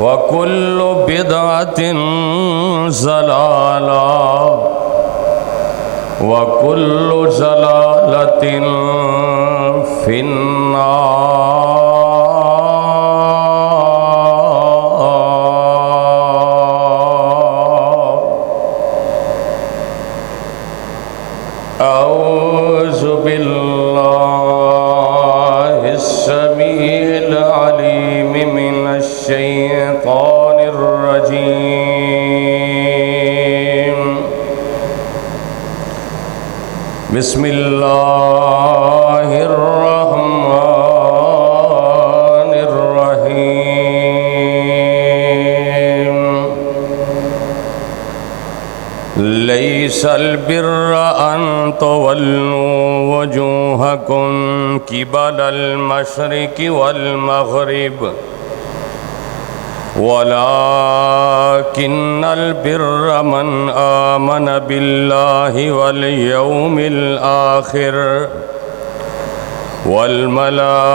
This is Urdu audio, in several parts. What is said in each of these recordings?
وكل بدعة ضلالة وكل ضلالة في النار. أعوذ بالله السميع العليم من الشيطان الرجيم. بسم الله الرحمن الرحيم. ليس البر أن تولوا وجوهكم قبل المشرق والمغرب ولكن البر من آمن بالله واليوم الآخر والملائكة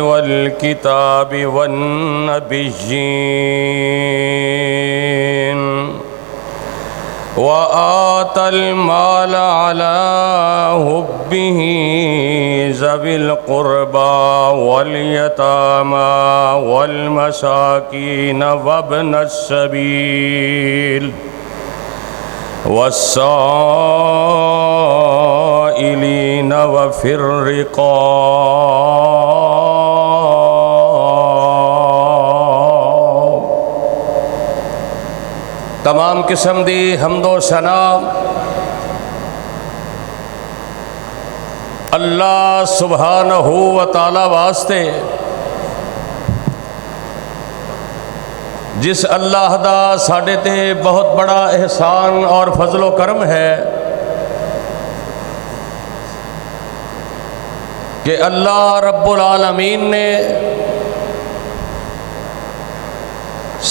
والكتاب والنبيين وآتى المال على حبه ذوي القربى واليتامى والمساكين وابن السبيل والسائلين وفي الرقاب. تمام قسم دی حمد و ثنا اللہ سبحانہ و تعالی واسطے جس اللہ دا ساڈے تے بہت بڑا احسان اور فضل و کرم ہے کہ اللہ رب العالمین نے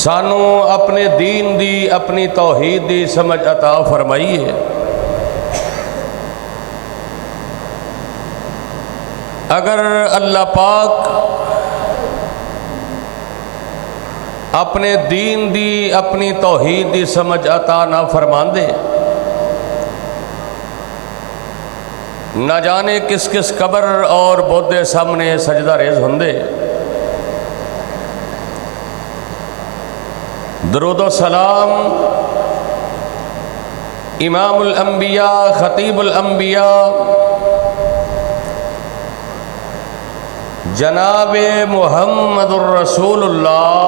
سانو اپنے دین دی اپنی توحید دی سمجھ عطا فرمائی ہے. اگر اللہ پاک اپنے دین دی اپنی توحید دی سمجھ عطا نہ فرماندے نہ جانے کس کس قبر اور بودے سامنے سجدہ ریز ہوندے. درود و سلام امام الانبیاء خطیب الانبیاء جناب محمد الرسول اللہ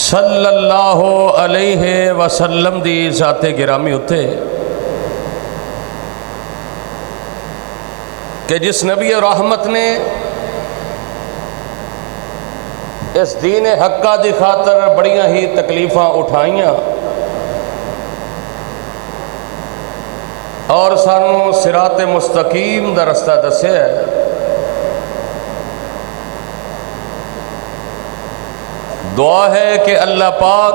صلی اللہ علیہ وسلم دی ذات گرامی اتھے کہ جس نبی رحمت نے اس دین حقہ دی خاطر بڑیاں ہی تکلیفاں اٹھائیاں اور سانو صراط مستقیم دا رستہ دسیا ہے. دعا ہے کہ اللہ پاک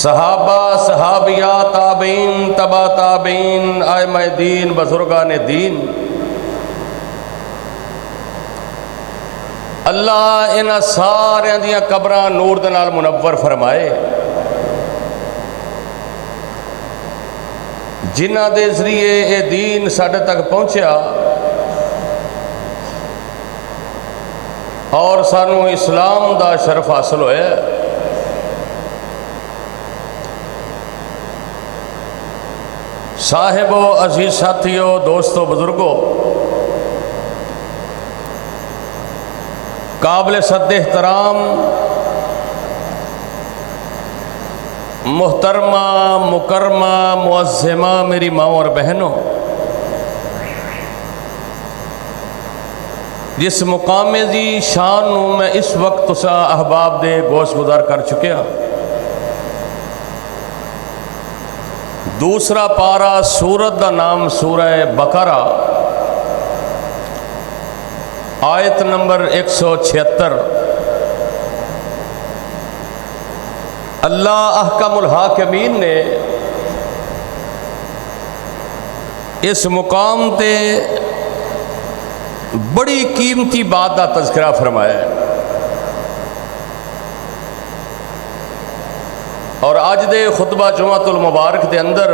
صحابہ صحابیہ تابعین تبا تابعین ائمہ دین بزرگان دین اللہ انہاں سارے دیاں قبراں نور دے نال منور فرمائے جنہاں دے ذریعے اے دین ساڈے تک پہنچیا اور سانو اسلام دا شرف حاصل ہویا. صاحبو عزیز ساتھیو دوستو بزرگو قابل صد احترام محترمہ مکرمہ معظمہ میری ماں اور بہنوں، جس مقام دی شان نو میں اس وقت تسا احباب دے گوش گزار کر چکیا. دوسرا پارا سورت دا نام سورہ بقرہ آیت نمبر 176. اللہ احکم الحاکمین نے اس مقام تے بڑی قیمتی بات کا تذکرہ فرمایا ہے، اور اج دے خطبہ جمعۃ المبارک دے اندر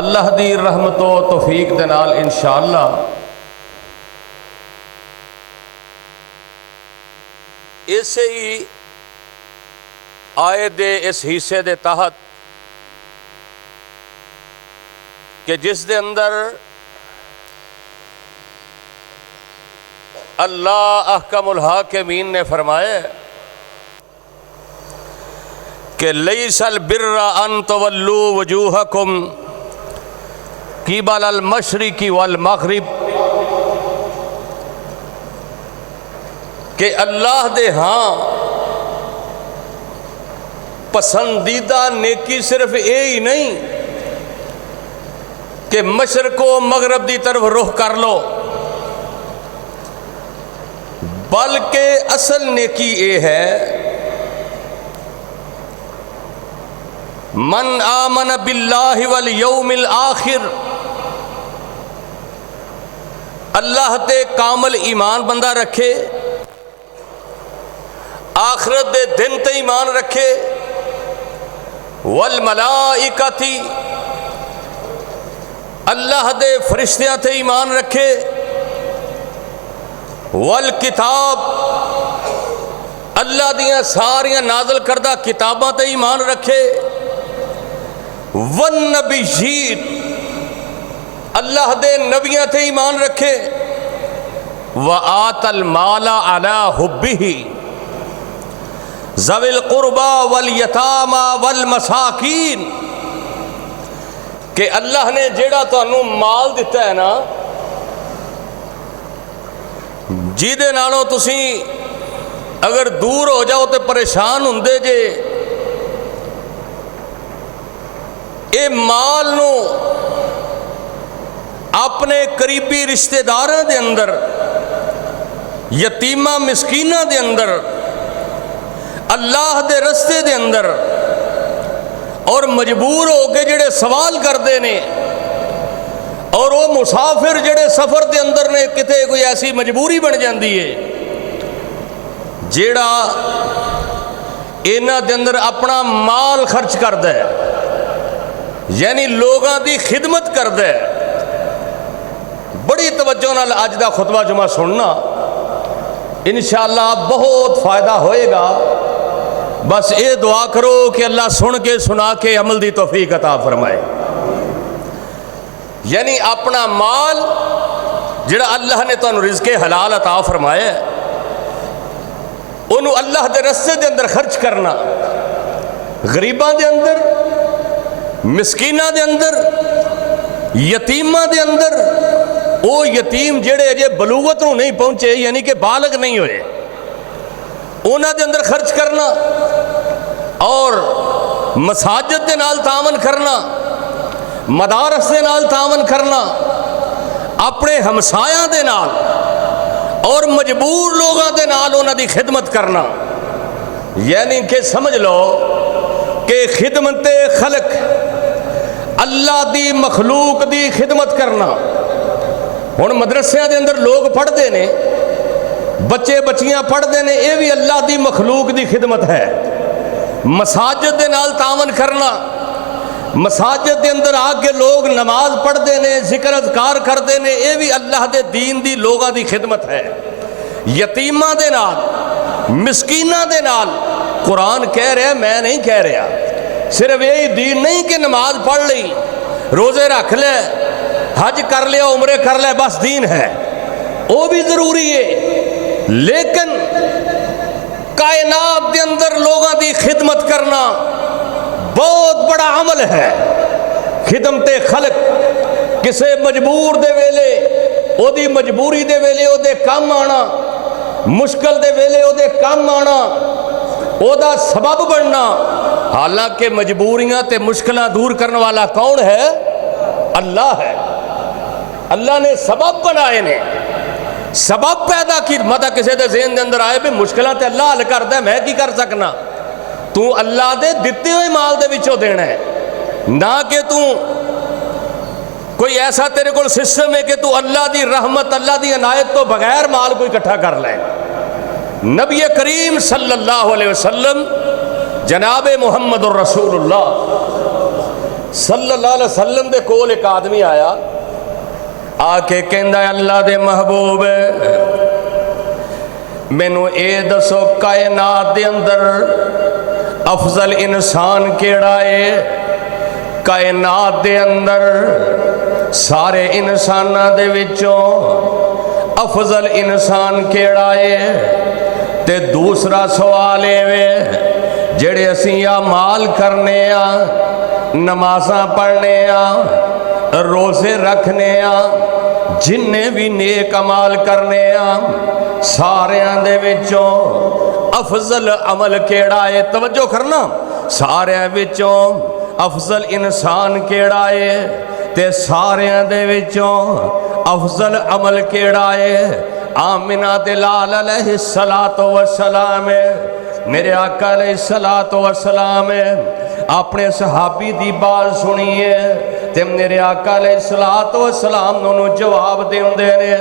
اللہ دی رحمت و توفیق دے نال انشاءاللہ اسے ہی آئے دے اس حصے دے تحت کہ جس دے اندر اللہ احکم الحاکمین نے فرمایا کہ لیس البر ان تولوا وجوہکم قبل المشرق والمغرب، کہ اللہ دے ہاں پسندیدہ نیکی صرف یہ ہی نہیں کہ مشرق و مغرب دی طرف رخ کر لو، بلکہ اصل نیکی یہ ہے من آمن باللہ والیوم الآخر، اللہ تے کامل ایمان بندہ رکھے، آخرت دے دن تے ایمان رکھے، والملائکۃ، اللہ دے فرشتیاں تے ایمان رکھے، والکتاب، اللہ دیاں ساریاں نازل کردہ کتاباں تے ایمان رکھے، والنبیین، اللہ دے نبیاں تے ایمان رکھے، وآت المال علی حبہ ذوی القربى والیتامى والمساکین، کہ اللہ نے جیڑا تانوں مال دیتا ہے نا، جیدے نالوں تسی اگر دور ہو جاؤ تے پریشان ہوندے جے، اے مال نو اپنے قریبی رشتہ داراں دے اندر، یتیماں مسکیناں دے اندر، اللہ دے رستے دے اندر، اور مجبور ہو کے جڑے سوال کردے نے، اور وہ مسافر جڑے سفر دے اندر نے، کتے کوئی ایسی مجبوری بن جاندی ہے جیڑا انہاں دے اندر اپنا مال خرچ کردا ہے، یعنی لوگاں دی خدمت کردا ہے۔ بڑی توجہ نال اج دا خطبہ جمعہ سننا، انشاءاللہ بہت فائدہ ہوئے گا۔ بس یہ دعا کرو کہ اللہ سن کے سنا کے عمل دی توفیق عطا فرمائے۔ یعنی اپنا مال جڑا اللہ نے تانوں رزق حلال عطا فرمایا ہے، انہوں اللہ دے رستے دے اندر خرچ کرنا، غریباں دے اندر، مسکیناں دے اندر، یتیماں دے اندر، وہ یتیم جڑے اجے بلوغت نوں نہیں پہنچے، یعنی کہ بالغ نہیں ہوئے، انہاں دے اندر خرچ کرنا، اور مساجد دے نال تعاون کرنا، مدارس دے نال تعاون کرنا، اپنے ہمسایاں دے نال اور مجبور لوگاں دے نال انہاں دی خدمت کرنا، یعنی کہ سمجھ لو کہ خدمت خلق، اللہ دی مخلوق دی خدمت کرنا۔ ہن مدرسیاں دے اندر لوگ پڑھدے نے، بچے بچیاں پڑھدے نے، یہ بھی اللہ دی مخلوق دی خدمت ہے۔ مساجد دے نال تعاون کرنا، مساجد دے اندر آ کے لوگ نماز پڑھدے نے، ذکر اذکار کردے نے، یہ بھی اللہ دے دین دی لوگاں دی خدمت ہے۔ یتیماں دے نال، مسکیناں دے نال، قرآن کہہ رہا ہے، میں نہیں کہہ رہا، صرف یہی دین نہیں کہ نماز پڑھ لی، روزے رکھ لے، حج کر لیا، عمرے کر لے، بس دین ہے، وہ بھی ضروری ہے، لیکن کائنات دے اندر لوگاں دی خدمت کرنا بہت بڑا عمل ہے۔ خدمت خلق، کسے مجبور دے ویلے او دی مجبوری دے ویلے او دے کام آنا، مشکل دے ویلے او دے کام آنا، او دا سبب بننا۔ حالانکہ مجبوریاں تے مشکلیں دور کرنے والا کون ہے؟ اللہ ہے۔ اللہ نے سبب بنائے نے، سبب پیدا کی، مطلب کسی دے ذہن دے اندر آئے بھی مشکلیں تے اللہ حل کردا ہے، میں کی کر سکنا؟ تو اللہ دے دتے ہوئے مال دے وچوں دینا ہے، نہ کہ تو کوئی ایسا تیرے کو سسٹم ہے کہ تو اللہ دی رحمت اللہ دی عنایت تو بغیر مال کو اکٹھا کر لے؟ نبی کریم صلی اللہ علیہ وسلم جناب محمد الرسول اللہ صلی اللہ علیہ وسلم دے کول ایک آدمی آیا، آ کے کہندا ہے اللہ دے محبوب مینوں اے دسو کائنات دے اندر افضل انسان کیڑا ہے؟ کائنات دے اندر سارے انساناں دے وچوں افضل انسان کیڑا ہے؟ تے دوسرا سوال اے جڑے اسی اعمال کرنے آ، نمازاں پڑھنے آ، روزے رکھنے آ، جننے بھی نیک عمال کرنے آ، ساریاں دے وچوں افضل عمل کیڑا ہے؟ توجہ کرنا، ساریاں وچوں افضل انسان کیڑا ہے تے ساریاں دے وچوں افضل عمل کیڑا ہے؟ آمنہ دلال علیہ السلام میرے آقا علیہ السلام اپنے صحابی دی بات سنیے تے میرے آقا علیہ السلام انہوں جواب دیندے نے،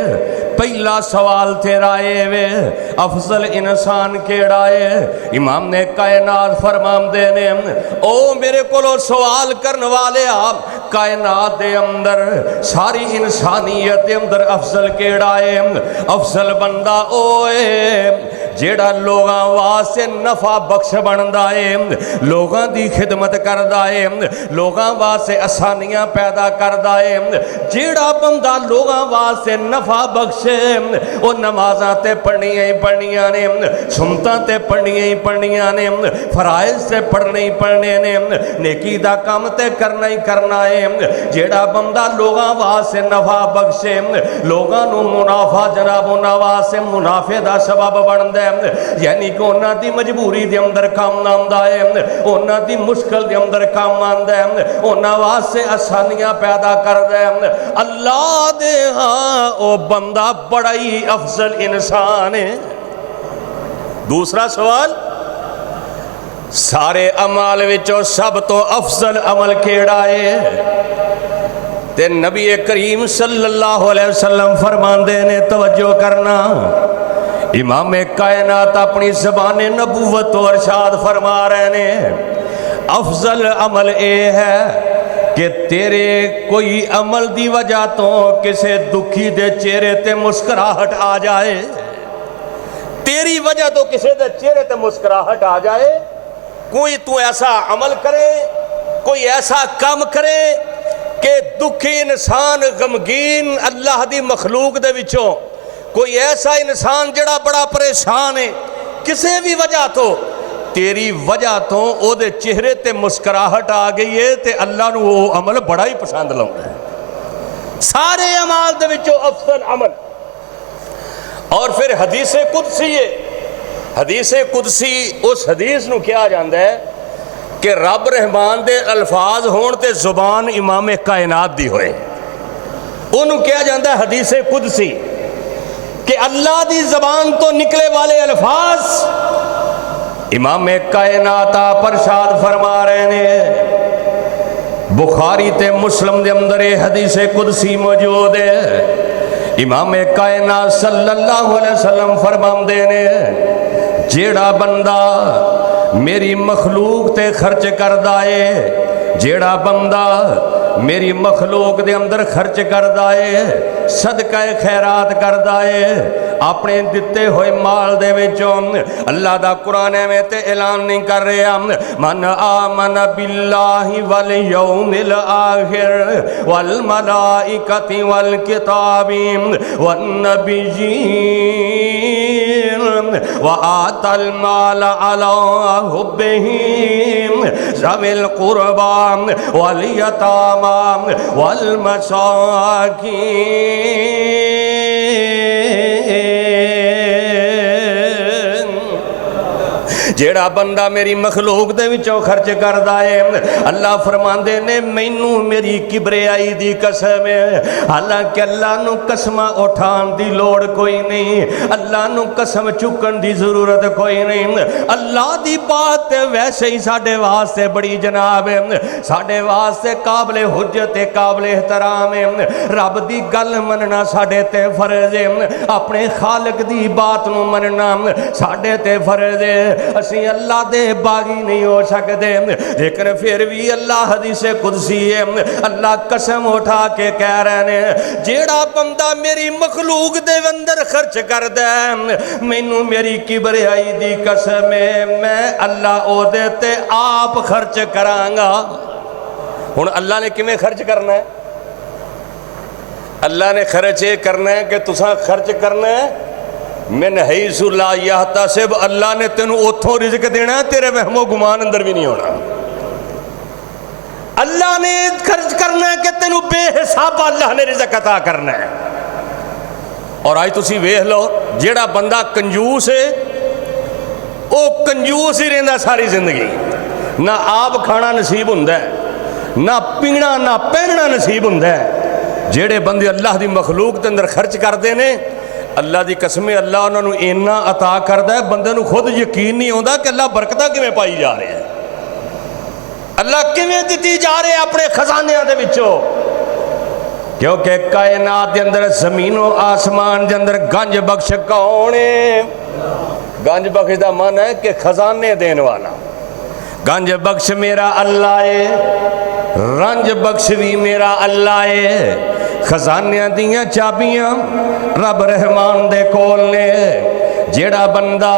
پہلا سوال تیرا اے وے افضل انسان کیڑا ہے؟ امام نے کائنات فرماندے نے او میرے کولو سوال کرن والے آپ، کائنات دے اندر ساری انسانیت دے اندر افضل کیڑا ہے؟ افضل بندہ اوے جیڑا لوگاں واسطے نفع بخش بندا ہے، لوگاں دی خدمت کردا ہے، لوگاں واسطے آسانیاں پیدا کردا ہے، جیڑا بندہ لوگاں واسطے نفع بخش وہ نمازاں تے پڑھنیاں ہی پڑھنیاں نے، سنتاں تے پڑھنیاں ہی پڑھنیاں نے، فرائض تے پڑھنے ہی پڑھنے نے، نیکی دا کام تے کرنا ہی کرنا ہے، جیڑا بندہ لوگاں واسطے نفع بخشے، لوگاں نو منافع جناب انہاں واسطے منافع دا سبب بندا ہے، یعنی کہ انہاں دی مجبوری دے اندر کام آندا ہے، انہاں دی مشکل دے اندر کام آندا ہے، انہاں واسطے آسانیاں پیدا کردا ہے، اللہ دے ہاں او بندہ بڑا ہی افضل انسان ہے۔ دوسرا سوال، سارے عمال وچوں سب تو افضل عمل کیڑا ہے؟ تے نبی کریم صلی اللہ علیہ وسلم فرماندے نے، توجہ کرنا، امام کائنات اپنی زبان نبوت و ارشاد فرما رہے نے، افضل عمل اے ہے کہ تیرے کوئی عمل دی وجہ تو کسے دکھی دے چہرے تے مسکراہٹ آ جائے، تیری وجہ تو کسے دے چہرے تے مسکراہٹ آ جائے، کوئی تو ایسا عمل کرے، کوئی ایسا کام کرے کہ دکھی انسان غمگین اللہ دی مخلوق دے وچوں کوئی ایسا انسان جڑا بڑا پریشان ہے کسے بھی وجہ تو، تیری وجہ تو او دے چہرے تے مسکراہٹ آ گئی ہے تے اللہ نو وہ عمل بڑا ہی پسند لگتا ہے۔ سارے عمال دے وچوں افضل عمل۔ اور پھر حدیث قدسی ہے، حدیث قدسی اس حدیث نو کیا جاندا ہے کہ رب رحمان دے الفاظ ہون تے زبان امام کائنات دی ہوئے، انہوں کیا جاندا ہے حدیث قدسی کہ اللہ دی زبان تو نکلے والے الفاظ امام کائنات آپ ارشاد فرما رہے نے، بخاری تے مسلم دے اندر حدیث قدسی موجود ہے، امام کائنات صلی اللہ علیہ وسلم فرماندے نے، جیڑا بندہ میری مخلوق تے خرچ کردا ہے، جیڑا بندہ میری مخلوق دے اندر خرچ کردا ہے، صدقہ خیرات کردا ہے، اپنے دتے ہوئے مال دے وچوں، اللہ دا قرآن میں تے اعلان نہیں کر رہا، من آمن باللہ والیوم الآخر والملائکۃ والکتاب والنبیین وآت المال علی حبہ ذوی القربى والیتامى والمساکین، جیڑا بندہ میری مخلوق دے وچوں خرچ کردا ہے، اللہ فرماندے نے مینوں میری کبریائی دی قسم ہے، حالانکہ اللہ نو قسمہ اٹھان دی لوڑ کوئی نہیں، اللہ نو قسم چکن دی ضرورت کوئی نہیں، اللہ دی بات تے ویسے ہی ساڈے واسطے بڑی جناب ہے، ساڈے واسطے قابل حجت قابل احترام ہے۔ رب دی گل مننا ساڈے تے فرض ہے، اپنے خالق دی بات نو مننا ساڈے تے فرض ہے۔ اسی اللہ دے باغی نہیں ہو سکتے، لیکن پھر بھی اللہ حدیث قدسی ہے، اللہ قسم اٹھا کے کہہ رہے ہیں جیڑا بندہ میری مخلوق دے اندر خرچ کر دے مینوں میری کبریائی دی قسم ہے میں اللہ او دے تے آپ خرچ کرانگا۔ ہن اللہ نے کیویں خرچ کرنا ہے؟ اللہ نے خرچ یہ کرنا ہے کہ تساں خرچ کرنا ہے من حیث لا یحتسب، اللہ نے تینوں اتھوں رزق دینا ہے، تیرے وہم و گمان اندر بھی نہیں ہونا۔ اللہ نے خرچ کرنا ہے کہ تینوں بے حساب اللہ نے رزق عطا کرنا ہے۔ اور آج تسی ویکھ لو جیڑا بندہ کنجوس ہے وہ کنجوس ہی رہندا ساری زندگی، نہ آپ کھانا نصیب ہوندا ہے، نہ پینا نہ پہننا نصیب ہوندا ہے۔ جیڑے بندے اللہ دی مخلوق دے اندر خرچ کردے نے اللہ دی قسم اللہ انہاں نوں اینا عطا کردا ہے بندے نوں خود یقین نہیں ہوندا کہ اللہ برکتاں کیویں پائی جا رہے ہیں، اللہ کیویں دتی جا رہے اپنے خزانیاں دے وچوں، کیونکہ کائنات دے اندر زمین و آسمان دے اندر گنج بخش کون ہے؟ گنج بخش دا معنی ہے کہ خزانے دین والا۔ گنج بخش میرا اللہ ہے، رنج بخش بھی میرا اللہ ہے۔ خزانیاں دیاں چابیاں رب رحمان دے کول نے۔ جیڑا بندہ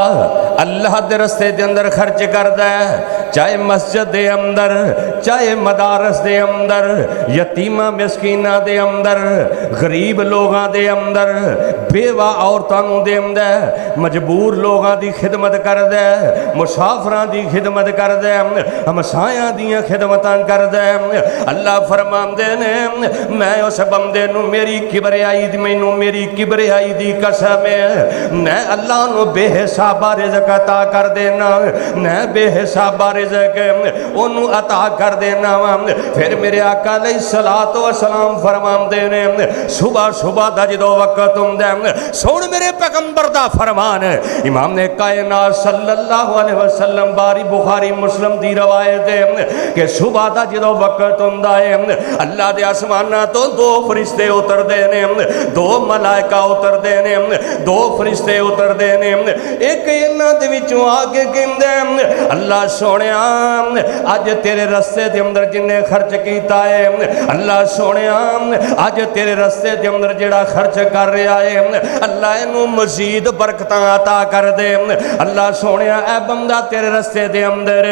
اللہ دے رستے دے اندر خرچ کردا ہے، چاہے مسجد دے اندر، چاہے مدارس دے اندر، یتیمہ مسکینہ دے اندر، غریب لوگاں دے اندر، بیوہ عورتاں نوں دیندا ہے، مجبور لوگاں دی خدمت کردا ہے، مسافراں دی خدمت کردا ہے، ہمسایاں دیاں خدمتاں کردا ہے۔ اللہ فرماندے نے میں اس بندے نوں میری کبریائی دی مینوں میری کبریائی دی قسم ہے میں اللہ نو بے حساب رزق عطا کر دینا، میں بے حساب رزق انہوں عطا کر دینا۔ پھر میرے آقا علیہ السلام فرماندے نے صبح صبح دا جدو وقت ہوندے سن میرے پیغمبر دا فرمان ہے، امام نے کائنات صلی اللہ علیہ وسلم باری بخاری مسلم دی روایت ہے کہ صبح دا جدو وقت ہوندا ہے اللہ دے آسماناں تو دو فرشتے اتر دے نے، دو ملائکہ اتر دے نے، دو فرشتے اتر دے نے، ایک انہاں دے وچوں آگے کہندے اللہ سونیا اج تیرے رستے دے اندر جن نے خرچ کیتا ہے، اللہ سونیا اج تیرے رستے دے اندر جڑا خرچ کر رہا ہے اللہ اینو مزید برکتاں عطا کر دے۔ اللہ سونیا اے بندہ تیرے رستے دے اندر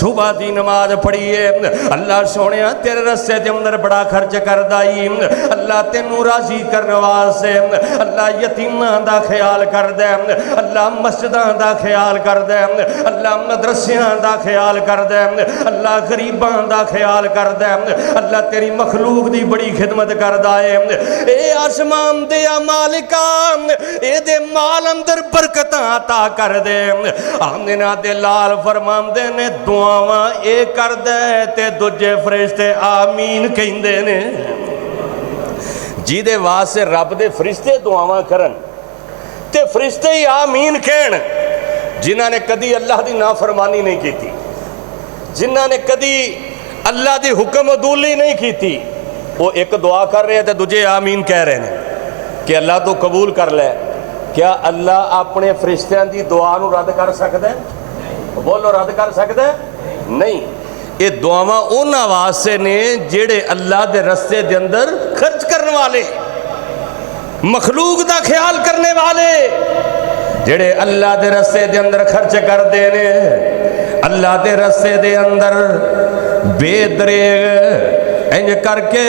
صبح دی نماز پڑھی ہے، اللہ سونیا تیرے رستے دے اندر بڑا خرچ کردا ہی اللہ تینوں راضی کرنے واسطے اللہ یتیماں دا خیال کر دے، اللہ مسجداں دا خیال کر دے، اللہ مدرسیاں دا خیال کر دے، اللہ غریباں دا خیال کر دے، اللہ تیری مخلوق دی بڑی خدمت کردا ہے۔ اے آسمان دے مالکا اے دے مال اندر برکتاں عطا کر دے۔ آمنہ دے لال فرماندے نے دعاواں اے کر دے تے دوجے فرشتے آمین کہندے نے۔ جی دے واسطے رب دے فرشتے دعاواں کرن تے فرشتے ہی آمین کہن جنہاں نے کدی اللہ دی نافرمانی نہیں کیتی، جنہاں نے کدی اللہ دی حکم عدولی نہیں کیتی، وہ ایک دعا کر رہے تھے دوجے آمین کہہ رہے ہیں کہ اللہ تو قبول کر لے۔ کیا اللہ اپنے فرشتیاں دی دعا نو رد کر سکتا ہے؟ بولو رد کر سکتا ہے؟ نہیں۔ یہ دعاواں انہاں واسطے نے جڑے اللہ دے رستے دے اندر خرچ کرنے والے، مخلوق دا خیال کرنے والے، جڑے اللہ دے رستے دے اندر خرچ کر دینے، اللہ دے رستے دے اندر بے دریغ انج کر کے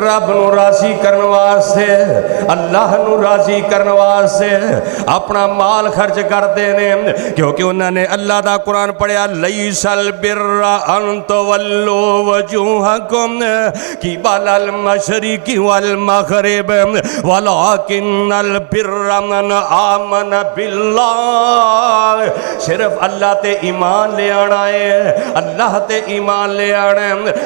رب نو راضی کرنے واسطے، اللہ نو راضی کرنے واسطے اپنا مال خرچ کر دینے، کیونکہ انہوں نے اللہ دا قرآن پڑھیا لیس البر ان تولوا وجوہکم قبل المشرق والمغرب ولکن البر من آمن باللہ۔ صرف اللہ تے ایمان لے آنا ہے، اللہ تے ایمان لے آنا ہے،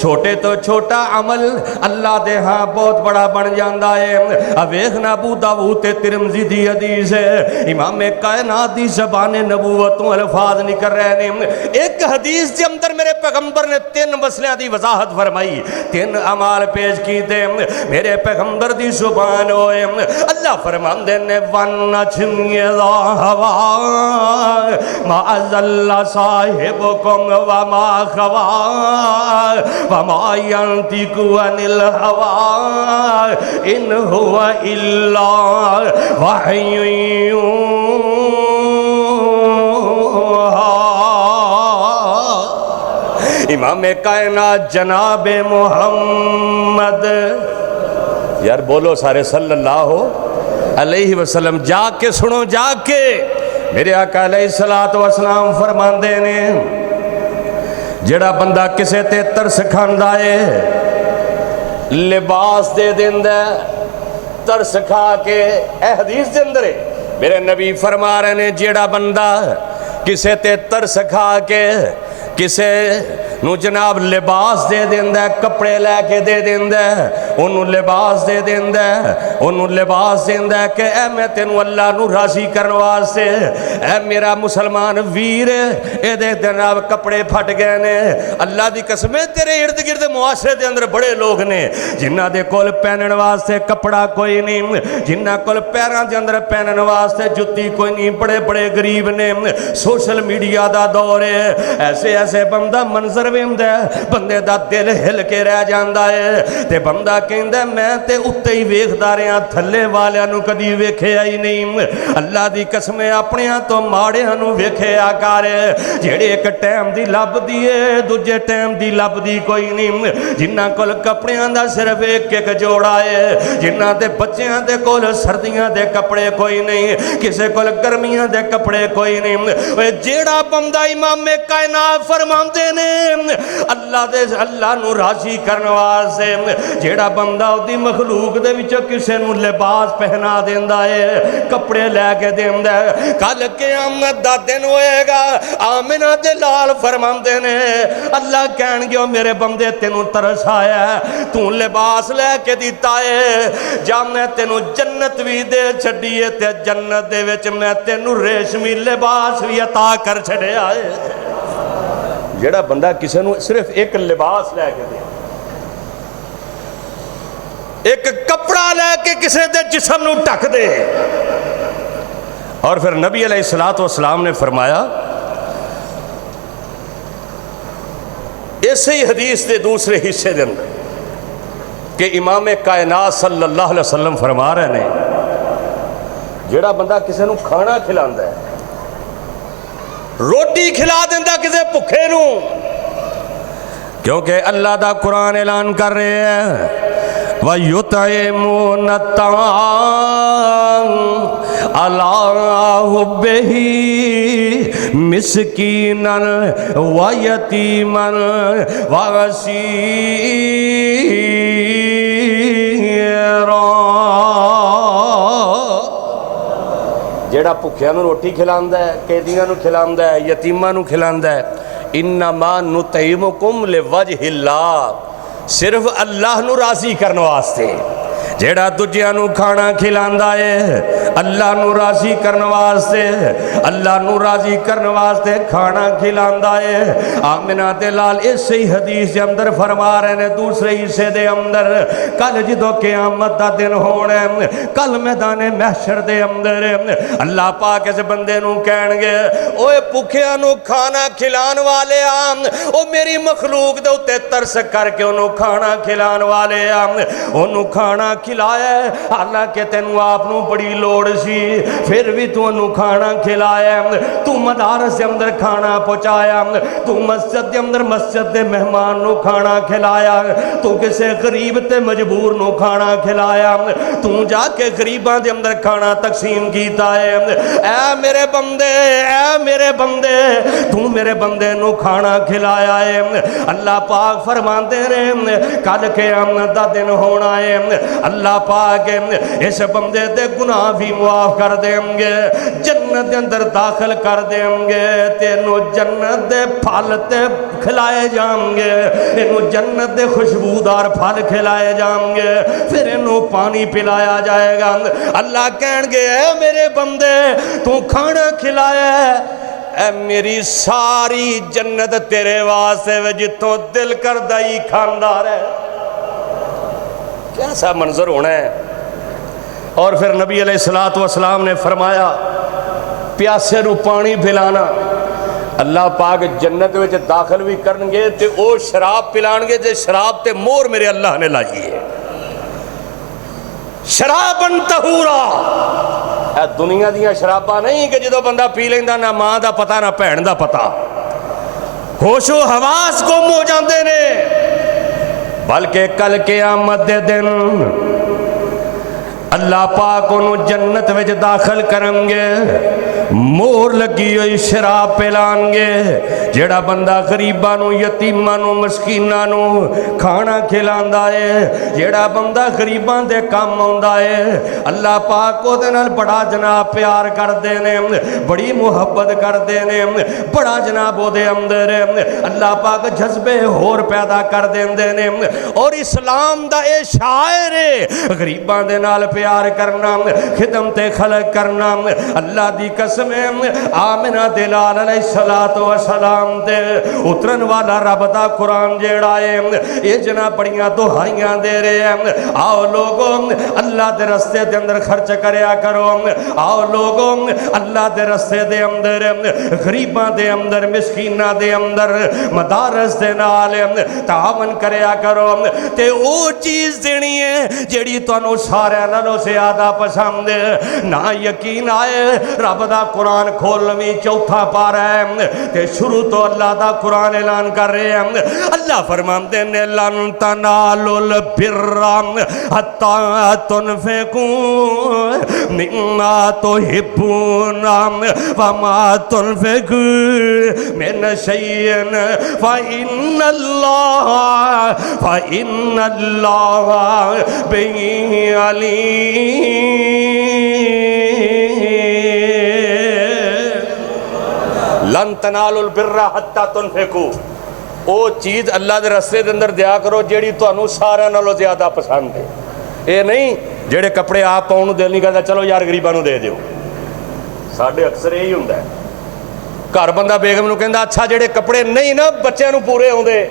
چھوٹے تو چھوٹا عمل اللہ دے ہاں بہت بڑا بن جاندہ ہے۔ ویکھنا ابو داؤد تے ترمذی دی حدیث ہے، امام کائنات دی زبان نبوتوں الفاظ نکل رہے ہیں۔ ایک حدیث دے اندر میرے پیغمبر نے 3 مسئلہ دی وضاحت فرمائی، 3 اعمال پیش کیتے میرے پیغمبر دی زبان ہوئے۔ اللہ فرماندے نے وَالنَّجْمِ إِذَا هَوَىٰ مَا ضَلَّ صَاحِبُكُمْ وَمَا غَوَىٰ وَمَا يَنطِقُ عَنِ الْهَوَىٰ إِنْ هُوَ إِلَّا وَحْيٌ يُوحَىٰ۔ امام کائنات جناب محمد، یار بولو سارے صلی اللہ علیہ وسلم، جاگ کے سنو جاگ کے، میرے آقا علیہ السلام فرماندے نے جڑا بندہ کسے تے ترس کھاندا ہے لباس دے دیندہ ترس کھا کے، اے حدیث دے اندر ہے میرے نبی فرما رہے نے جڑا بندہ کسے تے ترس کھا کے کسے نو جناب لباس دے دیندہ کپڑے لے کے دے دیندہ انہوں لباس دے دیندہ انہوں لباس دیندہ کہ اے میں تینوں اللہ نو راضی کرنے واسطے، اے میرا مسلمان ویر، اے دے جناب کپڑے پھٹ گئے نے، اللہ دی قسمیں تیرے ارد گرد معاشرے دے اندر بڑے لوگ نے جنہ دے کول پہنن واسطے کپڑا کوئی نہیں، جنہ کول پیران دے اندر پہنن واسطے جتی کوئی نہیں، بڑے بڑے غریب نے، سوشل میڈیا دا دور ہے، ایسے ایسے بندہ منظر ویندہ ہے، بندے دا دل ہل کے رہ جاندہ ہے، تے بندہ کہندہ میں تے اتے ہی ویکھ داریاں تھلے والیاں نو کدی ویکھے آئی نہیں، اللہ دی قسمیں اپنیاں تو ماڑیاں نو ویکھے آکارے، جیڑے ایک ٹیم دی لب دیئے دوجے ٹیم دی لب دی کوئی نہیں، جنہ کل کپڑیاں دا صرف ایک ایک جوڑا ہے، جنہ دے بچیاں دے کول سردیاں دے کپڑے کوئی نہیں، کسے کول گرمیاں دے کپڑے کوئی نہیں، جیڑا بندہ امام کائنات فرماندے نے اللہ نو راضی کرنے واسطے، جیڑا بندہ دی مخلوق دے وچ کسے نو لباس پہنا دیندا ہے کپڑے لے کے دیندا ہے، کل قیامت دا دن ہوئے گا، آمنہ دے لال فرماندے نے اللہ کہن گے میرے بندے تینوں ترس آیا ہے، تو لباس لے کے دیتا ہے، جا میں تینوں جنت بھی دے چھڑیے تے جنت دے وچ میں تینوں ریشمی لباس بھی عطا کر چھڑے آئے۔ جیڑا بندہ کسے نو صرف ایک لباس لے کے دے، ایک کپڑا لے کے کسے دے جسم نو ٹک دے، اور پھر نبی علیہ السلام نے فرمایا ایسے ہی حدیث دے دوسرے حصے دے اندر کہ امام کائنات صلی اللہ علیہ وسلم فرما رہے نے جیڑا بندہ کسے نو کھانا کھلاندہ ہے، روٹی کھلا دیندہ کسے پکھے نو، کیونکہ اللہ دا قرآن اعلان کر رہے ہیں وَيُطْعِمُونَ الطَّعَامَ عَلَىٰ حُبِّهِ مِسْكِينًا وَيَتِيمًا وَأَسِيرًا۔ جیڑا پکھیاں نو روٹی کھلاندہ ہے، قیدیاں نو کھلاندہ ہے، یتیماں نو کھلاندہ ہے، انما نطعمکم لوجہ اللہ، صرف اللہ نو راضی کرنے واسطے، جیڑا دجیاں نو کھانا کھلاندہ ہے اللہ نو راضی کرنے واسطے، اللہ نو راضی کرنے واسطے کھانا کھلاندہ ہے۔ آمنہ دلال اس سے حدیث دے اندر فرما رہے ہیں دوسرے حصے دے اندر کل جدو قیامت دا دن ہونے، کل میدان محشر دے اندر اللہ پاک اس بندے نو کہن گے اوے پکھیاں نو کھانا کھلان والے آم، او میری مخلوق دے اتے ترس کر کے انہوں کھانا کھلان والے آم، انہوں کھانا کھلایا ہے، حالانکہ تینوں آپ نو بڑی لوڑ سی، پھر بھی تو انہوں کھانا کھلایا، تو مدارس دے اندر کھانا پہنچایا، تو مسجد دے اندر مسجد دے مہمان نو کھانا کھلایا، تو کسے غریب تے مجبور نو کھانا کھلایا، تو جا کے غریباں دے اندر کھانا تقسیم کیتا ہے، اے میرے بندے، اے میرے بندے، تو میرے بندے نو کھانا کھلایا ہے۔ اللہ پاک فرماندے رہے کل قیامت دا دن ہونا ہے، اللہ پاک اس بندے دے گناہ بھی بھی معاف کر دیں گے، جنت دے اندر داخل کر دیں گے، تینوں جنت دے پھل تے کھلائے جائیں گے، انہوں جنت دے خوشبودار پھل کھلائے جائیں گے، پھر انہوں پانی پلایا جائے گا۔ اللہ کہن گے اے میرے بندے تو کھانا کھلایا ہے، اے میری ساری جنت تیرے واسطے جتوں دل کر دائی کھاندار ہے۔ کیسا منظر ہونا ہے۔ اور پھر نبی علیہ السلام نے فرمایا پیاسے نو پانی پلانا، اللہ پاک جنت وچ داخل بھی کرن گے تے او شراب پلان گے تے شراب تے مور میرے اللہ نے لائی ہے، شرابن طہورا۔ اے دنیا دیاں شراباں نہیں کہ جدو بندہ پی لیندا نہ ماں دا پتہ نہ بھین دا پتہ، ہوش و حواس گم ہو جاندے نے، بلکہ کل قیامت دے دن اللہ پاک انہوں جنت وچ داخل کریں گے، مور لگی ہوئی شراب پلان گے، جیڑا بندہ غریبانوں یتیمانوں مسکینانوں کھانا کھلاندا ہے، جیڑا بندہ غریبان دے کام آندا ہے، اللہ پاک کو دے نال بڑا جناب پیار کر دینے، بڑی محبت کر دینے، بڑا جناب او دے اندر اللہ پاک جذبے ہور پیدا کر دینے۔ اور اسلام دا اے شاعر ہے غریبان دے نال پیار کرنا، خدمت خلق کرنا۔ اللہ دی قسم آمنہ دلال علیہ السلام تے اترن والا رب دا قرآن جیڑا ہے یہ جناب بڑیاں دہائیاں دے رہے ہیں، آؤ لوگوں اللہ دے رستے دے اندر خرچ کریا کرو، آؤ لوگوں اللہ دے رستے دے اندر غریباں دے اندر مسکیناں دے اندر مدارس دے نال تعاون کریا کرو، تے او چیز دینی ہے جیڑی تانوں سارے نالوں زیادہ پسند ہے۔ نہ یقین آئے رب دا قرآن کھولویں چوتھا پارا ہے تے شروع تو اللہ دا قرآن اعلان کر رہے ہیں۔ اللہ فرماتے ہیں لن تنالوا البر حتی تنفقوا مما تحبون وما تنفقوا من شیء فإن اللہ بہ علیم۔ لن تنالوا البر حتی تنفقوا، او چیز اللہ دے رستے دے اندر دیا کرو جیڑی تانوں سارے نالوں زیادہ پسند ہے۔ اے نہیں جیڑے کپڑے آپ پاؤن نوں دل نہیں کردا چلو یار غریباں نوں دے دیو، ساڈے اکثر یہی ہوندا ہے۔ گھر بندہ بیگم نوں کہندا اچھا جیڑے کپڑے نہیں نا بچیاں نوں پورے ہوندے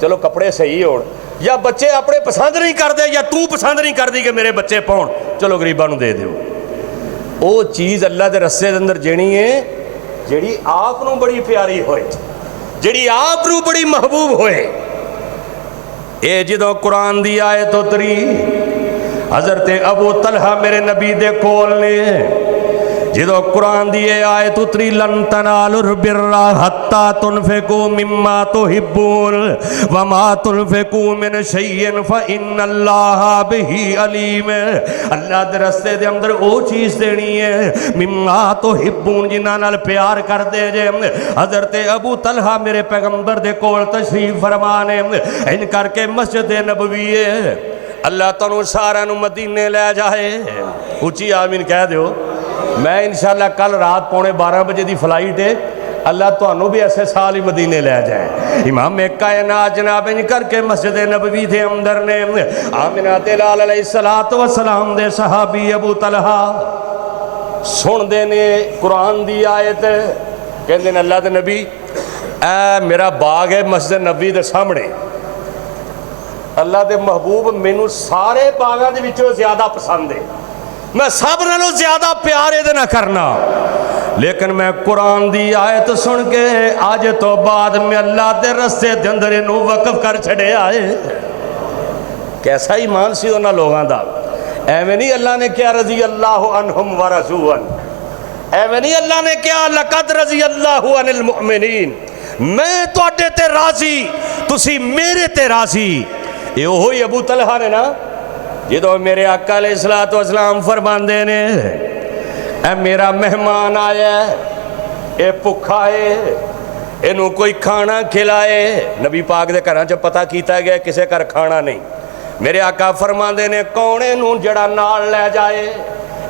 چلو کپڑے صحیح ہون، یا بچے اپنے پسند نہیں کردے یا تو پسند نہیں کردی کہ میرے بچے پاؤن چلو غریباں نوں دے دیو۔ او چیز اللہ دے رستے دے اندر جینی ہے جیڑی آپ نو بڑی پیاری ہوئے، جیڑی آپ نو بڑی محبوب ہوئے۔ اے جدو قرآن دی آیت اتری حضرت ابو طلحہ میرے نبی دے کول نے جدو قرآن دی آیت اتری لن تنالوا البر حتی تنفقوا مما تحبون وما تنفقوا من شیء فإن اللہ بہ علیم۔ اللہ دے رستے دے اندر او چیز دینی ہے مما تحبون جنہاں نال پیار کر دے جے۔ حضرت ابو طلحہ میرے پیغمبر دے کول تشریف فرمانے ان کر کے مسجد نبوی ہے، اللہ تنوں سارا نو مدینے لے جائے، اچھی آمین کہہ دیو۔ میں انشاءاللہ کل رات 11:15 دی فلائٹ ہے، اللہ تو انہوں بھی ایسے سال ہی مدینے لے جائیں۔ امام کائنات جناب ان کر کے مسجد نبوی تھے اندر نے آمنہ دلال علیہ السلام دے صحابی ابو طلحہ سن دینے قرآن دی آیت کہندے نے اللہ دے نبی اے میرا باغ ہے مسجد نبوی دے سامنے، اللہ دے محبوب مینوں سارے باغاں دے وچوں زیادہ پسند ہے، میں سب نالوں زیادہ پیارے دے نہ کرنا، لیکن میں قرآن دی آیت سن کے آج تو بعد میں اللہ دے رستے دے اندر انہوں وقف کر چھڑے آئے۔ کیسا ایمان سی انہاں لوگاں دا، ایویں نہیں اللہ نے کیا رضی اللہ عنہم ورضوا عنہ، ایویں نہیں اللہ نے کیا لقد رضی اللہ عن المؤمنین، میں تواڈے تے راضی تسی میرے تے راضی۔ یہ وہی ابو طلحہ نے نا جدو میرے آقا علیہ السلام فرماندے نے اے میرا مہمان آیا ہے، اے بھکھا ہے، اینوں کوئی کھانا کھلائے۔ نبی پاک دے گھراں چ پتہ کیتا گیا کسے گھر کھانا نہیں، میرے آقا فرماندے نے کون اینوں جڑا نال لے جائے،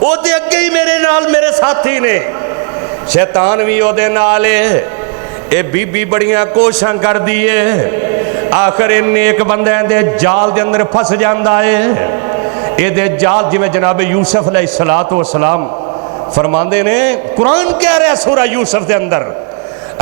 وہ دے اگے ہی میرے نال میرے ساتھی نے، شیطان بھی وہ دے نال ہے۔ اے بی بی بڑیاں کوشاں کر دیئے، آخر ان ایک بندے دے جال دے اندر پھس جاندہ ہے۔ اے دے جال جی میں جناب یوسف علیہ السلام فرماندے نے، قرآن کہہ رہے سورہ یوسف دے اندر،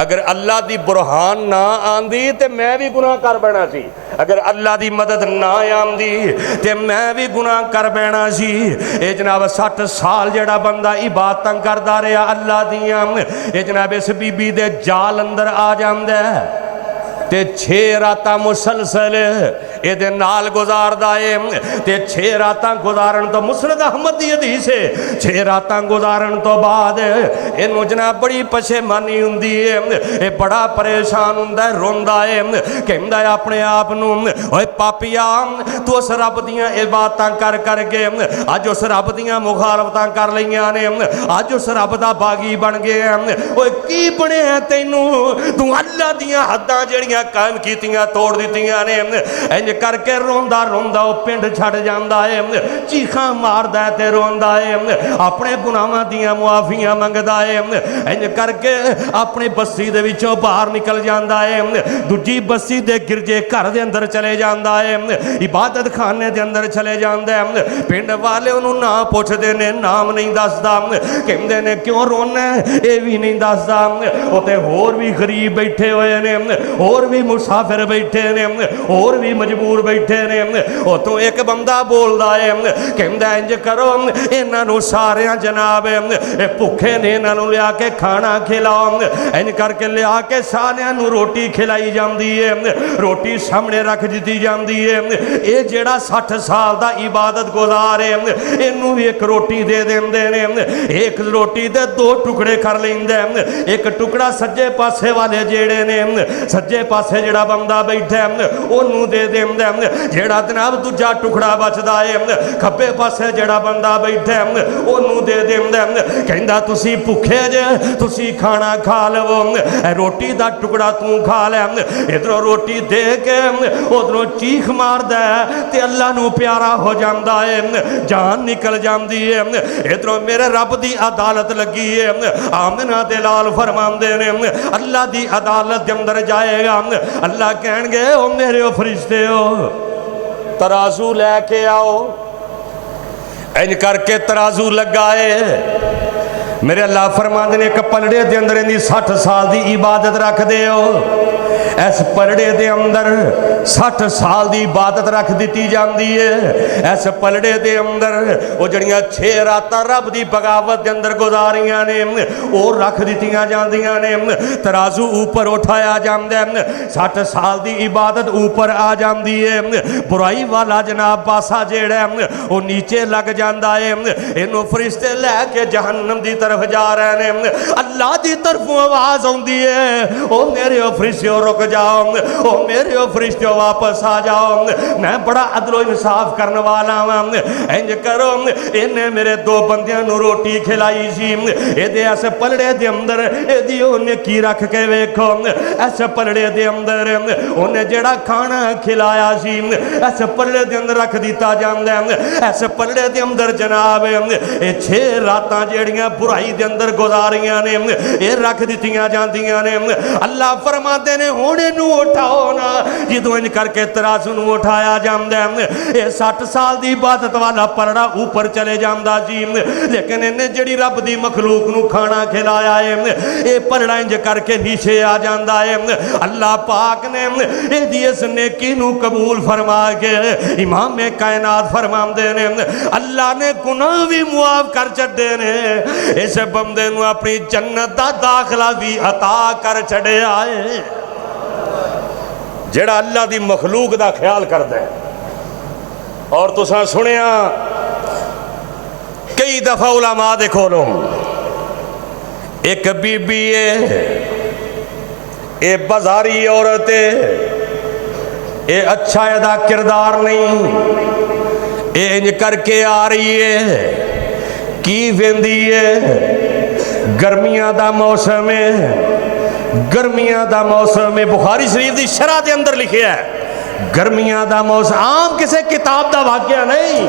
اگر اللہ دی برہان نہ آندی تے میں بھی گناہ کر بینا سی، اگر اللہ دی مدد نہ آندی تے میں بھی گناہ کر بینا سی۔ اے جناب 60 سال جڑا بندہ عبادتاں کردا رہیا اللہ دیاں، اے جناب اس بی بی دے جال اندر آ جاندے تے 6 راتاں مسلسل اے دے نال گزار دائے تے 6 راتاں گزارن تو مسند احمد دی حدیث ہے، 6 راتاں گزارن تو بعد انہوں جناب بڑی پشیمانی ہوندی ہے، اے بڑا پریشان ہوندا ہے، روندا ہے، کہندا ہے اپنے آپ نوں، اوے پاپیا تو اس رب دیاں عبادتاں کر کر کے اج اس رب دیاں مخالفتاں کر لیاں نے، اج اس رب دا باغی بن گئے، اوے کی بنے ہیں تینوں، تو اللہ دیاں حداں جڑیاں قائم کیتیاں توڑ دیتیاں نے۔ انج کر کے روندا روندا وہ پنڈ چھڑ جاندا ہے، چیخاں ماردا ہے تے روندا ہے، اپنے گناہاں دیاں معافیاں منگدا ہے، انج کر کے اپنی بستی دے وچوں باہر نکل جاندا ہے، دوجی بستی دے گرجے گھر دے اندر چلے جاندا ہے، عبادت خانے دے اندر چلے جاندا ہے، پنڈ والے انہوں نہ پوچھدے نے، نام نہیں دسدا، کہندے نے کیوں رونا ہے، اے بھی نہیں دسدا، اوتے ہور بھی غریب بیٹھے ہوئے نے، اور بھی مسافر بیٹھے نے، اور بھی مجبور بیٹھے نے، او تو ایک بندہ بول دائے کہندہ انج کرو انہاں نو ساریاں جناب بھوکے نے، انہاں نو لیا کے کھانا کھلاؤ، انج کر کے لیا کے ساریاں نو روٹی کھلائی جاندی ہے، روٹی سامنے رکھ دیتی جاندی ہے، اے جیڑا 60 سال دا عبادت گزارے انہوں ایک روٹی دے دیندے نے، ایک روٹی دے 2 ٹکڑے کر لیندے، ایک ٹکڑا سجے پاسے والے جیڑے نے، سجے پاسے جڑا بندہ بیٹھے انہوں دے دیندے، جڑا جناب دوجا ٹکڑا بچدا ہے کھبے پاسے جڑا بندہ بیٹھے انہوں دے دیندے، کہندا تسی بھوکے جے تسی کھانا کھا لو، روٹی دا ٹکڑا تو کھا لے، ادھروں روٹی دے کے ادھروں چیخ مار دے تے اللہ نو پیارا ہو جاندا ہے، جان نکل جاندی ہے، ادھروں میرے رب دی عدالت لگی ہے، آمنہ دلال فرماندے نے اللہ دی عدالت دے اندر جائے گا، اللہ کہن گے او میرے او فرشتے ہو ترازو لے کے آؤ، انج کر کے ترازو لگائے، میرے اللہ فرماندے نے ایک پلڑے دے اندر اندی 60 سال دی عبادت رکھ دے ہو، اس پلڑے دے اندر 60 سال دی عبادت رکھ دیتی جاندی ہے، اس پلڑے دے اندر وہ جڑیاں 6 راتاں رب دی بغاوت دے اندر گزاریاں نے اور رکھ دیتیاں جاندیاں نے، ترازو اوپر اٹھایا جاندے ہیں، 60 سال دی عبادت اوپر آ جاندی ہے، برائی والا جناب پاسا جیڑا ہے وہ نیچے لگ جاندہ ہے، انہوں فرشتے لے کے جہنم دی طرف جا رہے ہیں، اللہ دی طرف آواز ہوندی ہے او میرے او فرشتیوں رک جاؤ، او میرے او فرشتیوں واپس آ جاؤ، میں بڑا عدل و انصاف کرنے والا ہوں، انج کرو انہیں میرے 2 بندیاں نو روٹی کھلائی سی، اے دے ایسے پلڑے دے اندر اے دی انہیں کی رکھ کے ویکھو، ایسے پلڑے دے اندر انہیں جڑا کھانا کھلایا سی ایسے پلڑے دے اندر رکھ دیتا جاندے، ایسے پلڑے دے اندر جناب اے 6 راتاں جڑیاں برائی دے اندر گزاریاں نے اے رکھ دیتیاں جاندیاں نے، اللہ فرماتے نے ہونے نو اٹھاؤ نا، جدو ان کر کے ترازو نو اٹھایا جاندے، اے 60 سال دی عبادت والا پلڑا اوپر چلے جاندہ جی، لیکن انہیں جڑی رب دی مخلوق نو کھانا کھلایا ہے اے پلڑا انج کر کے نیچے آ جاندہ ہے، اللہ پاک نے اے دی اس نیکی نو قبول فرما کے امام کائنات فرماندے نے اللہ نے گناہ بھی معاف کر چھڑے نے، اس بندے نو اپنی جنت دا داخلہ بھی عطا کر چھڑے آئے، جڑا اللہ دی مخلوق دا خیال کر دے۔ اور تساں سنیا کئی دفعہ علماء دے کھولوں ایک بی بی اے بازاری عورت اے اچھا ادا کردار نہیں، اے انج کر کے آ رہی ہے کی ویندی ہے، گرمیاں دا موسم ہے، گرمیاں دا موسم ہے، بخاری شریف دی شرح دے اندر لکھیا ہے گرمیاں دا موسم، عام کسے کتاب دا واقعہ نہیں،